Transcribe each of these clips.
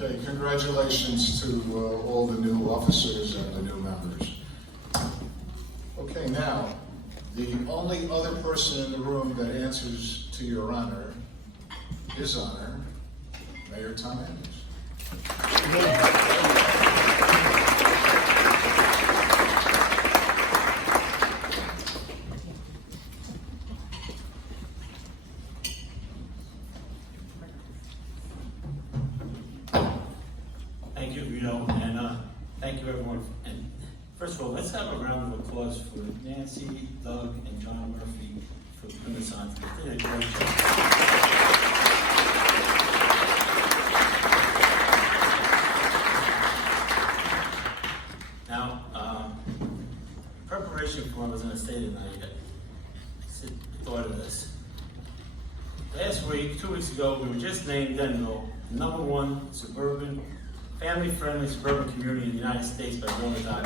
Okay, congratulations to all the new officers and the new members. Okay, now, the only other person in the room that answers to your honor, his honor, Mayor Tom Anders. Thank you, Rito, and thank you, everyone. And first of all, let's have a round of applause for Nancy, Doug, and John Murphy for putting this on. They did a great job. Now, preparation for what I was going to say tonight, I thought of this. Last week, 2 weeks ago, we were just named Denville the #1 suburban, family-friendly suburban community in the United States by Rona.com.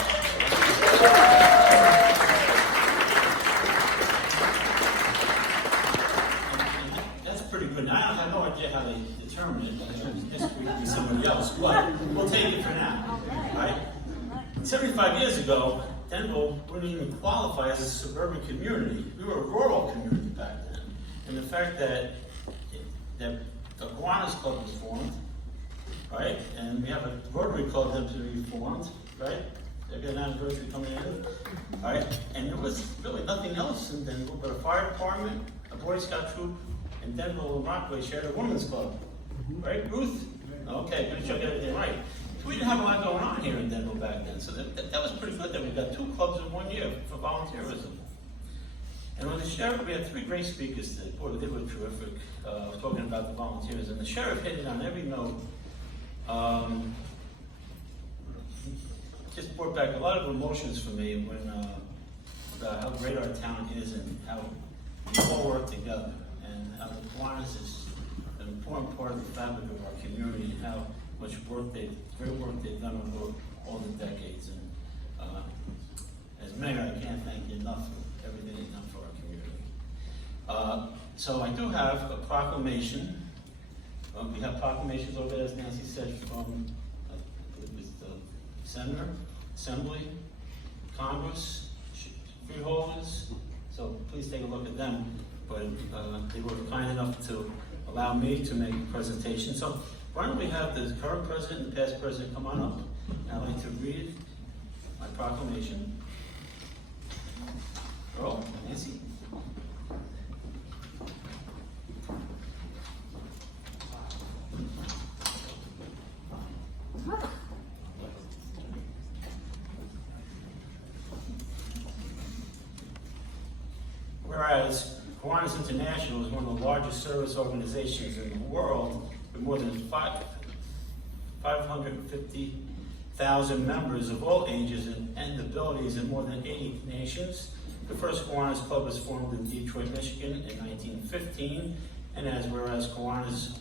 That's pretty good. Now, I have no idea how they determined it. This week would be somebody else, but we'll take it for now. Right? 75 years ago, Denville wouldn't even qualify as a suburban community. We were a rural community back then. And the fact that the Kiwanis Club was formed, right? And we have a Rotary Club that to be formed, right? They've got an anniversary coming in, right? And there was really nothing else in Denville but a fire department, a Boy Scout troop, and Denville and Rockaway shared a women's club, right, Ruth? Okay, good, you got everything right. So we didn't have a lot going on here in Denville back then, so that was pretty good that we got 2 clubs in 1 year for volunteerism. And when the sheriff, we had 3 great speakers today. Boy, they were terrific, talking about the volunteers. And the sheriff hit it on every note. Just brought back a lot of emotions for me when about how great our town is and how we all work together, and how the Kiwanis is an important part of the fabric of our community, and how much great work they've done over all the decades. And as mayor, I can't thank you enough for everything you've done for our community. So I do have a proclamation. We have proclamations over there, as Nancy said, from the Senator, Assembly, Congress, freeholders. So please take a look at them. But they were kind enough to allow me to make a presentation. So why don't we have the current president and the past president come on up. And I'd like to read my proclamation. Earl, Nancy. Whereas Kiwanis International is one of the largest service organizations in the world with more than 550,000 members of all ages and abilities in more than 80 nations. The first Kiwanis Club was formed in Detroit, Michigan in 1915, and whereas Kiwanis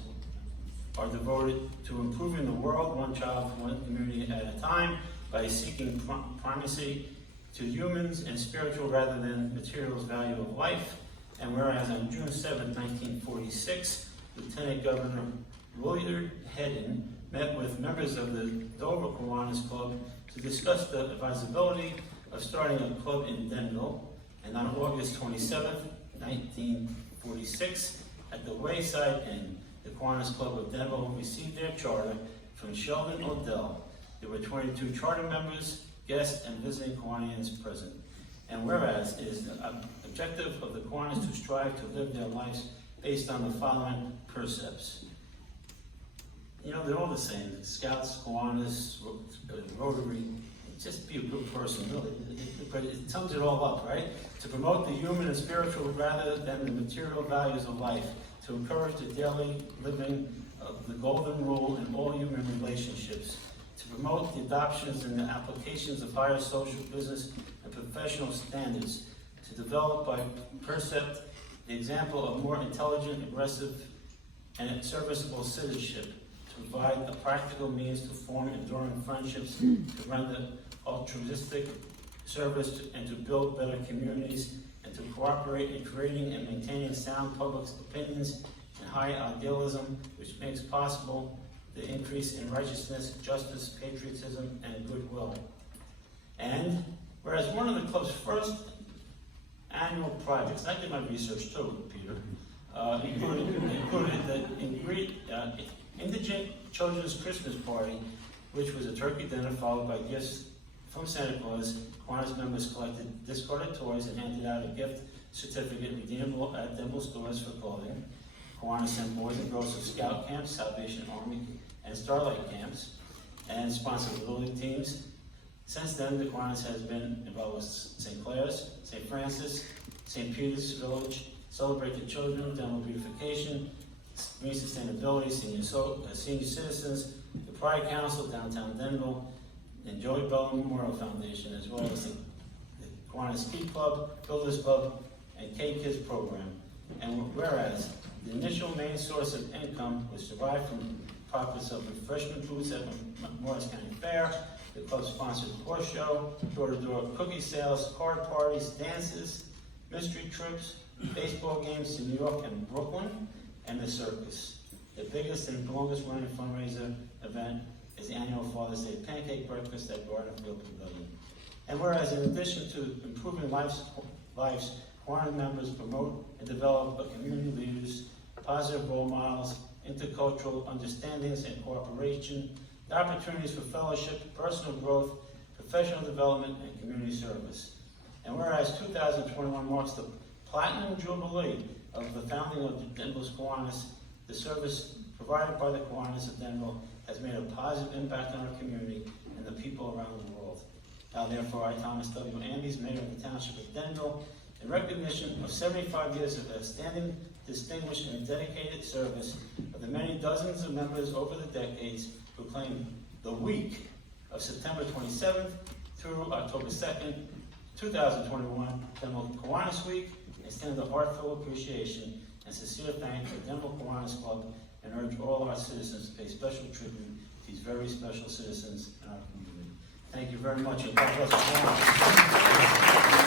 are devoted to improving the world one child, one community at a time by seeking primacy to humans and spiritual rather than materials value of life. And whereas on June 7, 1946, Lieutenant Governor Willard Hedden met with members of the Dover Kiwanis Club to discuss the advisability of starting a club in Denville. And on August 27, 1946, at the Wayside Inn, the Kiwanis Club of Denville received their charter from Sheldon Odell. There were 22 charter members, guests, and visiting Kiwanians present. And whereas it is the objective of the Kiwanis to strive to live their lives based on the following precepts. You know, they're all the same. Scouts, Kiwanis, Rotary. Just be a good person, really. But it sums it all up, right? To promote the human and spiritual rather than the material values of life. To encourage the daily living of the golden rule in all human relationships. To promote the adoptions and the applications of higher social, business, and professional standards. To develop by precept the example of more intelligent, aggressive, and serviceable citizenship. To provide a practical means to form enduring friendships, to render altruistic service, and to build better communities, and to cooperate in creating and maintaining sound public opinions and high idealism, which makes possible the increase in righteousness, justice, patriotism, and goodwill. And whereas one of the club's first annual projects, I did my research too, Peter, included the indigent children's Christmas party, which was a turkey dinner followed by gifts from Santa Claus. Kiwanis members collected discarded toys and handed out a gift certificate redeemable at Denville stores for clothing. Kiwanis sent boys and girls to scout camps, Salvation Army, and Starlight camps, and sponsored the Little League teams. Since then, the Kiwanis has been involved with St. Clair's, St. Francis, St. Peter's Village, Celebrate the Children, Dental Beautification, Green Sustainability, Senior Citizens, the Pride Council, Downtown Denville, and Joey Bell Memorial Foundation, as well as the Kiwanis Ski Club, Builders Club, and K-Kids program. And whereas the initial main source of income was derived from profits of refreshment booths at Morris County Fair, the club sponsored the horse show, door-to-door cookie sales, card parties, dances, mystery trips, baseball games to New York and Brooklyn, and the circus. The biggest and longest running fundraiser event is the annual Father's Day Pancake Breakfast at Garden Field Pavilion. And whereas in addition to improving lives, Kiwanis members promote and develop a community leaders, positive role models, intercultural understandings and cooperation, the opportunities for fellowship, personal growth, professional development, and community service. And whereas 2021 marks the Platinum Jubilee of the founding of Denville's Kiwanis, the service provided by the Kiwanis of Denville has made a positive impact on our community and the people around the world. Now therefore, I, Thomas W. Andes, Mayor of the Township of Denville, in recognition of 75 years of outstanding, distinguished, and dedicated service of the many dozens of members over the decades who claim the week of September 27th through October 2nd, 2021, Denville Kiwanis Week, extend a heartfelt appreciation and sincere thanks to the Denville Kiwanis Club and urge all our citizens to pay special tribute to these very special citizens in our community. Thank you very much, and God bless you all.